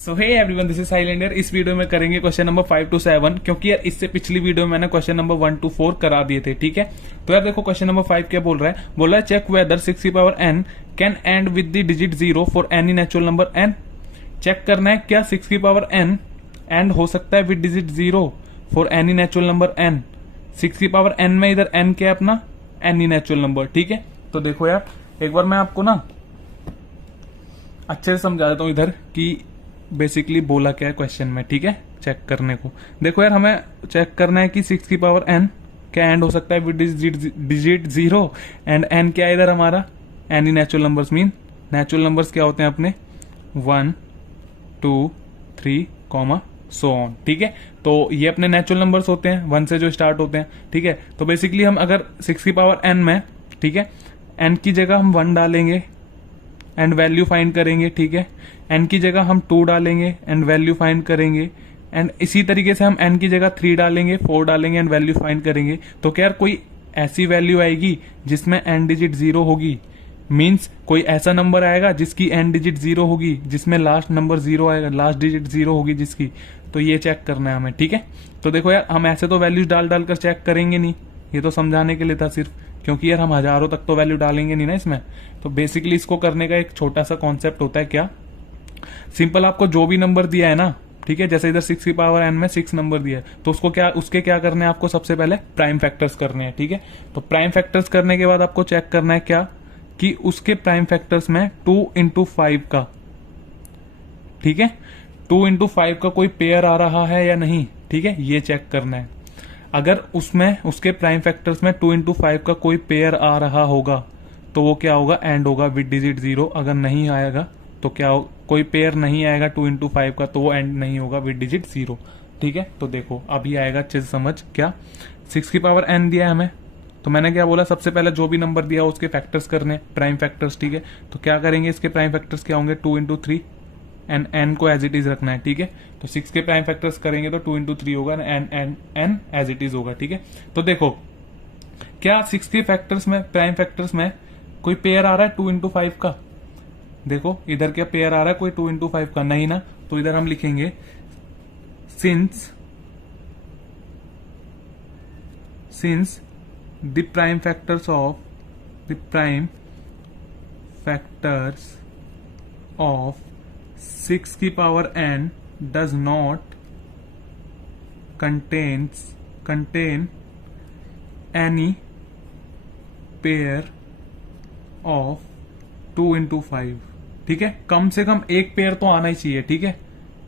So hey everyone, this is cylinder. इस video में करेंगे क्वेश्चन नंबर 5 to 7, क्योंकि यार इससे पिछली वीडियो में मैंने क्वेश्चन नंबर 1 to 4 करा दिए थे। ठीक है, तो यार देखो क्वेश्चन नंबर 5 क्या बोल रहा है। बोल रहा है चेक वेदर 6 की power n can end with the digit 0 for any natural number n। Check करना है क्या 6 की पावर n एंड हो सकता है with digit 0 for any natural number n। 6 की पावर n में इधर n क्या है अपना, एनी नेचुरल नंबर। ठीक है, तो देखो यार एक बार मैं आपको ना अच्छे से समझा देता हूं इधर कि बेसिकली बोला क्या है क्वेश्चन में। ठीक है, चेक करने को देखो यार, हमें चेक करना है कि 6 की पावर n क्या एंड हो सकता है विद डिजिट 0 एंड n क्या है इधर हमारा, any natural numbers. Mean natural numbers क्या होते हैं अपने 1 2 3 सो ऑन। ठीक है, तो ये अपने नेचुरल नंबर्स होते हैं 1 से जो स्टार्ट होते हैं। ठीक है, तो बेसिकली हम अगर 6 की पावर n में, ठीक है, n की जगह हम 1 डालेंगे एंड वैल्यू फाइंड करेंगे। ठीक है, n की जगह हम 2 डालेंगे एंड वैल्यू फाइंड करेंगे, एंड इसी तरीके से हम n की जगह 3 डालेंगे 4 डालेंगे एंड वैल्यू फाइंड करेंगे। तो क्या यार कोई ऐसी वैल्यू आएगी जिसमें n डिजिट 0 होगी, मींस कोई ऐसा नंबर आएगा जिसकी n डिजिट 0 होगी, जिसमें लास्ट नंबर 0 आएगा, लास्ट डिजिट 0 होगी जिसकी। तो ये चेक करना है हमें। ठीक है, तो देखो यार हम ऐसे तो वैल्यूज डाल डालकर चेक करेंगे नहीं, ये तो समझाने के लिए था सिर्फ, क्योंकि यार हम हजारों तक तो वैल्यू डालेंगे नहीं ना इसमें। तो बेसिकली इसको करने का एक छोटा सा कॉन्सेप्ट होता है क्या, सिंपल आपको जो भी नंबर दिया है ना, ठीक है, जैसे इधर 6 की पावर n में 6 नंबर दिया है, तो उसको क्या, उसके क्या करने हैं आपको, सबसे पहले प्राइम फैक्टर्स करने हैं। ठीक है, तो प्राइम फैक्टर्स करने के बाद आपको चेक करना है क्या, कि उसके प्राइम फैक्टर्स में 2 into 5 का, ठीक है, 2 into 5 का कोई पेयर आ रहा है या नहीं। ठीक है, ये चेक करना है। अगर उसमें उसके प्राइम फैक्टर्स में 2 into 5 का कोई पेयर आ रहा होगा तो वो क्या होगा, एंड होगा विद डिजिट 0। अगर नहीं आएगा तो क्या हो, कोई पेयर नहीं आएगा 2 into 5 का तो वो एंड नहीं होगा विद डिजिट 0। ठीक है, तो देखो अभी आएगा अच्छे से समझ। क्या 6 की पावर n दिया है हमें, तो मैंने क्या बोला, सबसे पहले जो भी नंबर दिया उसके फैक्टर्स करने, प्राइम फैक्टर्स। ठीक है, तो क्या करेंगे, इसके प्राइम फैक्टर्स क्या होंगे 2 into 3 एंड n को एज इट इज रखना है। ठीक है, तो 6 के प्राइम फैक्टर्स करेंगे तो 2 into 3 होगा and n as it is होगा। ठीक है, तो देखो क्या 6 के फैक्टर्स में, प्राइम फैक्टर्स में कोई पेयर आ रहा है 2 into 5 का। देखो इधर क्या पेयर आ रहा है कोई 2 into 5 का, नहीं ना, तो इधर हम लिखेंगे since the prime factors of 6 की power n does not contain any pair of 2 into 5। ठीक है, कम से कम एक पेयर तो आना ही चाहिए। ठीक है,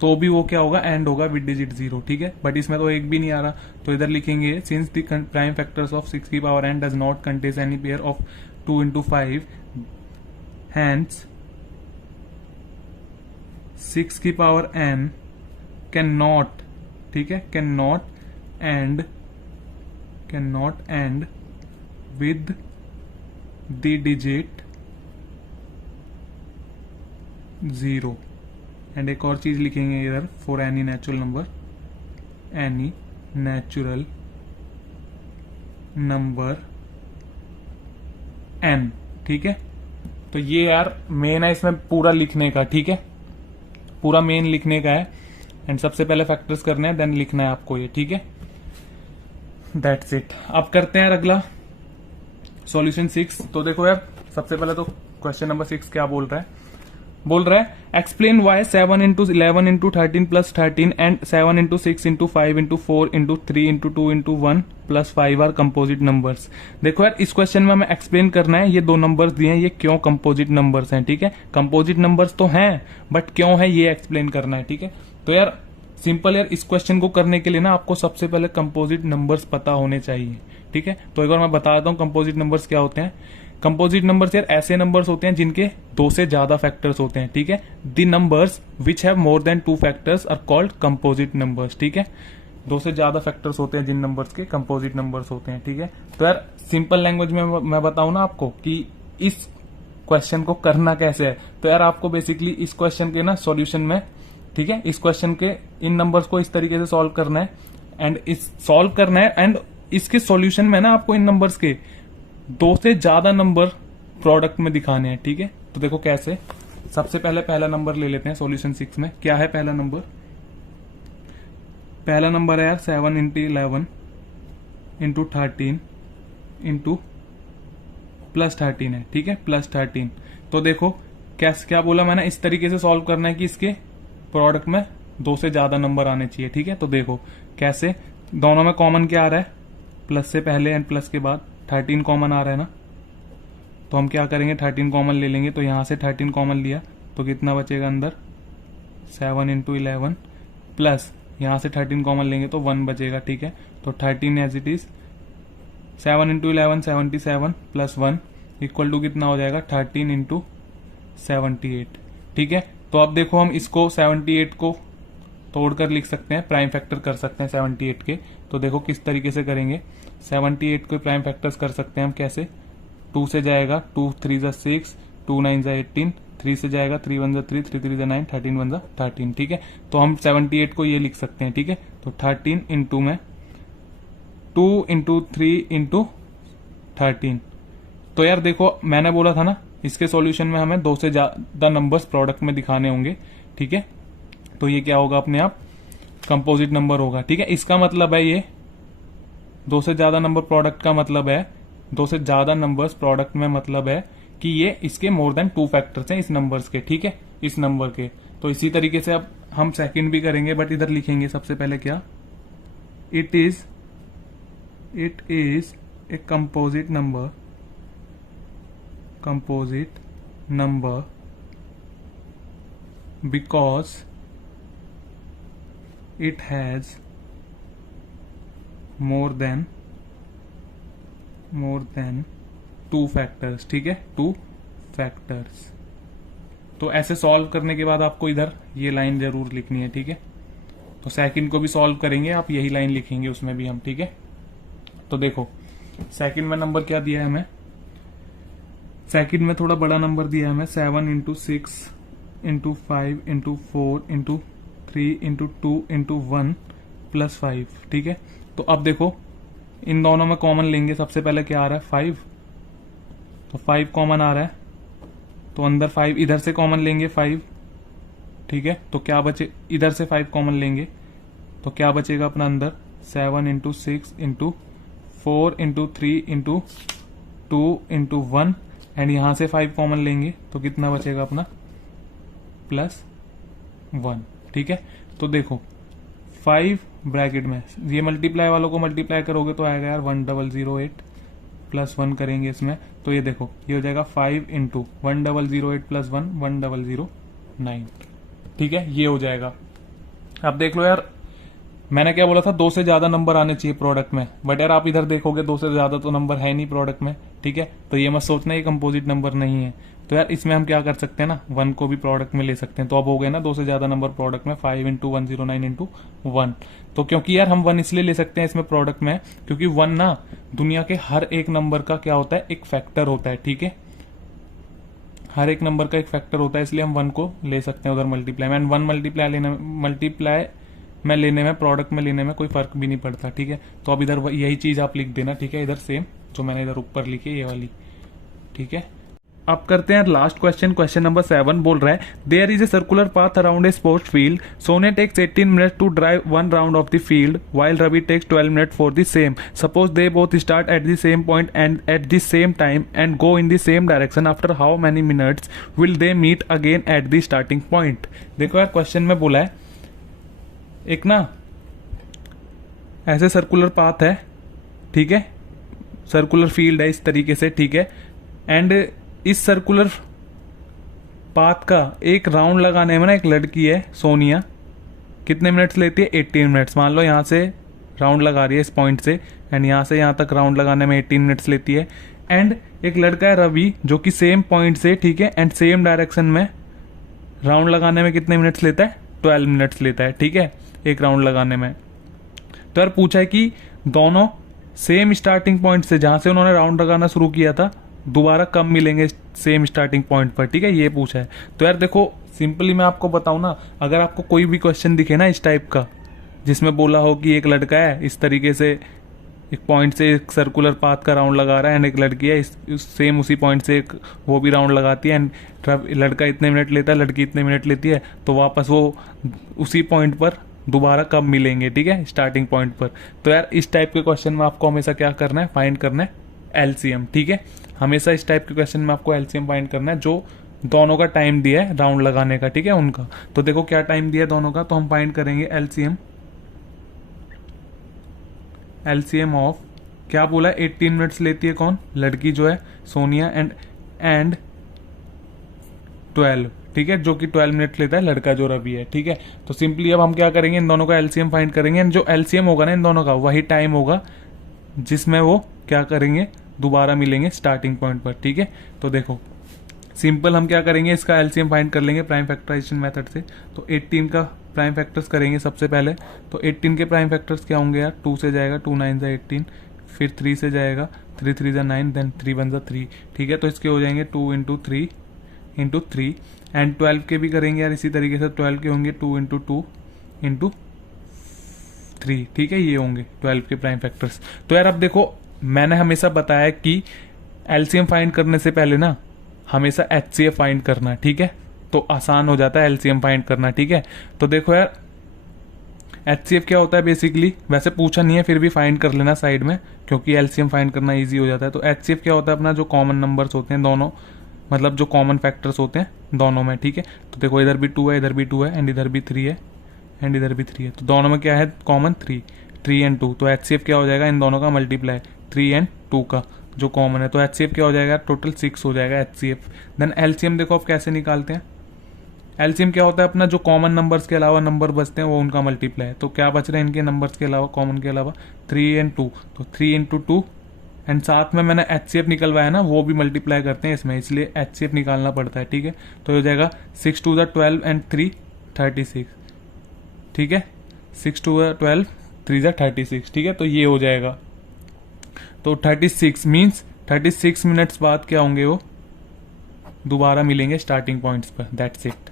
तो भी वो क्या होगा, एंड होगा विद डिजिट 0। ठीक है, बट इसमें तो एक भी नहीं आ रहा, तो इधर लिखेंगे since the prime factors of 6 की power n does not contain any pair of 2 into 5, hence 6 की पावर n कैन नॉट, ठीक है, can not and with the digit 0। And एक और चीज लिखेंगे इधर, for any natural number n। ठीक है, तो ये यार मेन है इसमें पूरा लिखने का। ठीक है, पूरा मेन लिखने का है, एंड सबसे पहले फैक्टर्स करने हैं देन लिखना है आपको ये। ठीक है, दैट्स इट। अब करते हैं यार अगला सॉल्यूशन 6। तो देखो यार सबसे पहले तो क्वेश्चन नंबर 6 क्या बोल रहा है, explain why 7 into 11 into 13 plus 13 and 7 into 6 into 5 into 4 into 3 into 2 into 1 plus 5 are composite numbers. देखो यार इस क्वेश्चन में हमें एक्सप्लेन करना है ये दो नंबर्स दिए हैं, ये क्यों कंपोजिट नंबर्स हैं। ठीक है, कंपोजिट नंबर्स तो हैं बट क्यों है ये एक्सप्लेन करना है। ठीक है, तो यार सिंपल यार इस क्वेश्चन को करने के लिए ना आपको सबसे पहले कंपोजिट नंबर्स पता होने चाहिए। ठीक है, तो एक बार मैं बता देता हूँ कंपोजिट नंबर्स क्या होते हैं। कंपोजिट नंबर्स यार ऐसे नंबर्स होते हैं जिनके 2 से ज्यादा फैक्टर्स होते हैं। ठीक है, the numbers which have more than 2 factors are called composite numbers. ठीक है, 2 से ज्यादा फैक्टर्स होते हैं जिन नंबर्स के, कंपोजिट नंबर्स होते हैं। ठीक है, तो यार सिंपल लैंग्वेज में मैं बताऊं ना आपको कि इस क्वेश्चन को करना कैसे है, तो यार आपको बेसिकली इस क्वेश्चन के ना सॉल्यूशन में, ठीक है, इस क्वेश्चन के इन नंबर्स को इस तरीके से सॉल्व करना है एंड इसके सॉल्यूशन में ना आपको इन नंबर्स के 2 से ज्यादा नंबर प्रोडक्ट में दिखाने हैं। ठीक है, तो देखो कैसे, सबसे पहले पहला नंबर ले लेते हैं सॉल्यूशन 6 में। क्या है पहला नंबर? पहला नंबर है यार 7 इंटू 11 इंटू 13 इंटू प्लस 13 है, ठीक है, प्लस 13। तो देखो क्या बोला मैंने, इस तरीके से सॉल्व करना है कि इसके प्रोडक्ट में 2 से ज्यादा नंबर आने चाहिए, ठीक है। तो देखो कैसे, दोनों में कॉमन क्या आ रहा है, प्लस से पहले एंड प्लस के बाद 13 कॉमन आ रहा है ना, तो हम क्या करेंगे 13 कॉमन ले लेंगे। तो यहां से 13 कॉमन लिया तो कितना बचेगा अंदर, 7 इंटू 11 प्लस यहां से 13 कॉमन लेंगे तो 1 बचेगा, ठीक है। तो 13 as it is, 7 into 11 77 plus 1 equal to कितना हो जाएगा 13 इंटू 78, ठीक है। तो अब देखो हम इसको 78 को तोड़कर लिख सकते हैं, प्राइम फैक्टर कर सकते हैं 78 के। तो देखो किस तरीके से करेंगे, 78 को प्राइम फैक्टर्स कर सकते हैं हम कैसे, 2 से जाएगा 2 3 जा 6, 2 9 जा 18, 3 से जाएगा 3 1 जा 3, 3 3 जा 9, 13 1 जा 13, ठीक है। तो हम 78 को ये लिख सकते हैं, ठीक है। तो 13 इंटू में 2 इंटू 3 इंटू 13। तो यार देखो मैंने बोला था ना, इसके सॉल्यूशन में हमें 2 से ज्यादा नंबर्स प्रोडक्ट में दिखाने होंगे, ठीक है। तो ये क्या होगा अपने आप कंपोजिट नंबर होगा, ठीक है। इसका मतलब है ये 2 से ज्यादा नंबर प्रोडक्ट का मतलब है, 2 से ज्यादा नंबर्स प्रोडक्ट में मतलब है कि ये इसके मोर देन 2 फैक्टर्स हैं इस नंबर्स के, ठीक है, इस नंबर के। तो इसी तरीके से अब हम सेकंड भी करेंगे, बट इधर लिखेंगे सबसे पहले क्या, it is a composite number because it has more than 2 factors, ठीक है, 2 फैक्टर्स। तो ऐसे सॉल्व करने के बाद आपको इधर ये लाइन जरूर लिखनी है, ठीक है। तो सेकंड को भी सॉल्व करेंगे, आप यही लाइन लिखेंगे उसमें भी हम, ठीक है। तो देखो सेकंड में नंबर क्या दिया है हमें, सेकंड में थोड़ा बड़ा नंबर दिया है हमें, 7 into 6 into 5 into 4 into 3 into 2 into 1 plus 5, ठीक है। तो अब देखो इन दोनों में कॉमन लेंगे, सबसे पहले क्या आ रहा है 5, तो 5 कॉमन आ रहा है, तो अंदर 5, इधर से कॉमन लेंगे 5, ठीक है। तो क्या बचे, इधर से 5 कॉमन लेंगे तो क्या बचेगा अपना अंदर, 7 into 6 into 4 into 3 into 2 into 1 and यहां से 5 कॉमन लेंगे तो कितना बचेगा अपना प्लस 1, ठीक है। तो देखो 5 ब्रैकेट में ये मल्टीप्लाई वालों को मल्टीप्लाई करोगे तो आएगा यार 1008 प्लस 1 करेंगे इसमें, तो ये देखो ये हो जाएगा 5 इंटू 1008 प्लस 1 1009, ठीक है, ये हो जाएगा। अब देख लो यार मैंने क्या बोला था, 2 से ज्यादा नंबर आने चाहिए प्रोडक्ट में, बट यार आप इधर देखोगे 2 से ज्यादा तो नंबर है नहीं प्रोडक्ट में, ठीक है। तो ये मत सोचना ये कंपोजिट नंबर नहीं है। तो यार इसमें हम क्या कर सकते हैं ना, 1 को भी प्रोडक्ट में ले सकते हैं। तो अब हो गए ना 2 से ज्यादा नंबर प्रोडक्ट में, 5 इंटू 109 इंटू 1। तो क्योंकि यार हम 1 इसलिए ले सकते हैं इसमें प्रोडक्ट में, क्योंकि 1 ना दुनिया के हर एक नंबर का क्या होता है, एक फैक्टर होता है, ठीक है। हर एक नंबर का एक फैक्टर होता है, इसलिए हम 1 को ले सकते हैं उधर मल्टीप्लाई में। 1 मल्टीप्लाई में लेने में, प्रोडक्ट में लेने में कोई फर्क भी नहीं पड़ता, ठीक है। तो अब इधर यही चीज आप लिख देना, ठीक है, इधर सेम जो मैंने इधर ऊपर लिखी है ये वाली, ठीक है। अब करते हैं लास्ट क्वेश्चन, क्वेश्चन नंबर 7 बोल रहा है, there is a circular path around a sports field, Sonu takes 18 minutes to drive 1 round of the field while Ravi takes 12 minutes for the same, suppose they both start at the same point and at the same time and go in the same direction, after how many minutes will they meet again at the starting point. देखो यार question में बोला है एक ना ऐसे circular path है, ठीक है, सर्कुलर फील्ड है इस तरीके से, ठीक है, एंड इस सर्कुलर पाथ का एक राउंड लगाने में ना एक लड़की है सोनिया, कितने मिनट्स लेती है 18 मिनट्स। मान लो यहां से राउंड लगा रही है इस पॉइंट से एंड यहां से यहां तक राउंड लगाने में 18 मिनट्स लेती है। एंड एक लड़का है रवि जो कि सेम पॉइंट से, ठीक है, एंड सेम डायरेक्शन में राउंड लगाने में कितने मिनट्स लेता है, 12 मिनट्स लेता है, ठीक है, एक राउंड लगाने में। तो यार पूछा है कि दोनों सेम स्टार्टिंग पॉइंट से, जहां से उन्होंने राउंड लगाना शुरू किया था, दोबारा कब मिलेंगे सेम स्टार्टिंग पॉइंट पर, ठीक है, ये पूछा है। तो यार देखो सिंपली मैं आपको बताऊं ना, अगर आपको कोई भी क्वेश्चन दिखे ना इस टाइप का जिसमें बोला हो कि एक लड़का है इस तरीके से एक पॉइंट से एक सर्कुलर पाथ का राउंड लगा रहा है एंड एक लड़की है सेम उसी पॉइंट से एक वो भी राउंड लगाती है एंड लड़का इतने मिनट लेता है, लड़की इतने मिनट लेती है, तो वापस वो उसी पॉइंट पर दोबारा कब मिलेंगे, ठीक है, स्टार्टिंग पॉइंट पर। तो यार इस टाइप के क्वेश्चन में आपको हमेशा क्या करना है, फाइंड करना है एलसीएम, ठीक है। हमेशा इस टाइप के क्वेश्चन में आपको एलसीएम फाइंड करना है जो दोनों का टाइम दिया है राउंड लगाने का, ठीक है, उनका। तो देखो क्या टाइम दिया है दोनों का, तो हम फाइंड करेंगे एलसीएम ऑफ, क्या बोला, 18 मिनट्स लेती है कौन, लड़की जो है सोनिया, एंड 12, ठीक है, जो कि 12 मिनट लेता है लड़का जो रवि है, ठीक है। तो सिंपली अब हम क्या करेंगे, इन दोनों का एलसीएम फाइंड करेंगे एंड जो एलसीएम होगा ना इन दोनों का वही टाइम होगा जिसमें वो क्या करेंगे, दोबारा मिलेंगे स्टार्टिंग पॉइंट पर, ठीक है। तो देखो सिंपल हम क्या करेंगे, इसका एलसीएम फाइंड कर लेंगे प्राइम फैक्टराइजेशन मेथड से। तो 18 का प्राइम फैक्टर्स करेंगे सबसे पहले। तो 18 के प्राइम फैक्टर्स क्या होंगे यार, 2 से जाएगा, 2 9 से 18, फिर 3 से जाएगा, 3 3 से 9, देन 3 1 से 3, ठीक है। तो इसके हो जाएंगे 2 इंटू 3 इंटू 3 एंड 12 के भी करेंगे यार इसी तरीके से। 12 के होंगे 2 इंटू 2 इंटू 3, ठीक है, ये होंगे 12 के प्राइम फैक्टर्स। तो यार अब देखो मैंने हमेशा बताया कि एलसीएम फाइंड करने से पहले ना हमेशा एचसीएफ फाइंड करना, ठीक है, तो आसान हो जाता है एलसीएम फाइंड करना, ठीक है। तो देखो यार एचसीएफ क्या होता है बेसिकली, वैसे पूछा नहीं है फिर भी फाइंड कर लेना साइड में, क्योंकि एलसीएम फाइंड करना इजी हो जाता है। तो एचसीएफ क्या होता है, अपना जो कॉमन नंबर्स होते हैं दोनों, मतलब जो कॉमन फैक्टर्स होते हैं दोनों में, ठीक है। तो देखो इधर भी 2 है, इधर भी 2 है एंड इधर भी 3 है एंड इधर भी 3 है, तो दोनों में क्या है कॉमन, 3 एंड 2। तो एचसीएफ क्या हो जाएगा, इन दोनों का मल्टीप्लाई 3 एंड 2 का जो कॉमन है। तो एचसीएफ क्या हो जाएगा, टोटल 6 हो जाएगा एचसीएफ। देन एलसीएम देखो आप कैसे निकालते हैं, एलसीएम क्या होता है, अपना जो कॉमन नंबर्स के अलावा नंबर बचते हैं वो उनका मल्टीप्लाई है। तो क्या बच रहे हैं इनके नंबर्स के अलावा, कॉमन के अलावा, 3 एंड 2, तो 3 इंटू 2 एंड साथ में मैंने एचसीएफ निकलवाया ना, वो भी मल्टीप्लाई करते हैं इसमें, इसलिए एचसीएफ निकालना पड़ता है, ठीक है। तो हो जाएगा 6 2 12 एंड 3 36, ठीक है, 6 2 12 3 36, ठीक है। तो ये हो जाएगा, तो 36 मीन्स 36 मिनट्स बाद क्या होंगे वो दोबारा मिलेंगे स्टार्टिंग पॉइंट्स पर, दैट्स इट।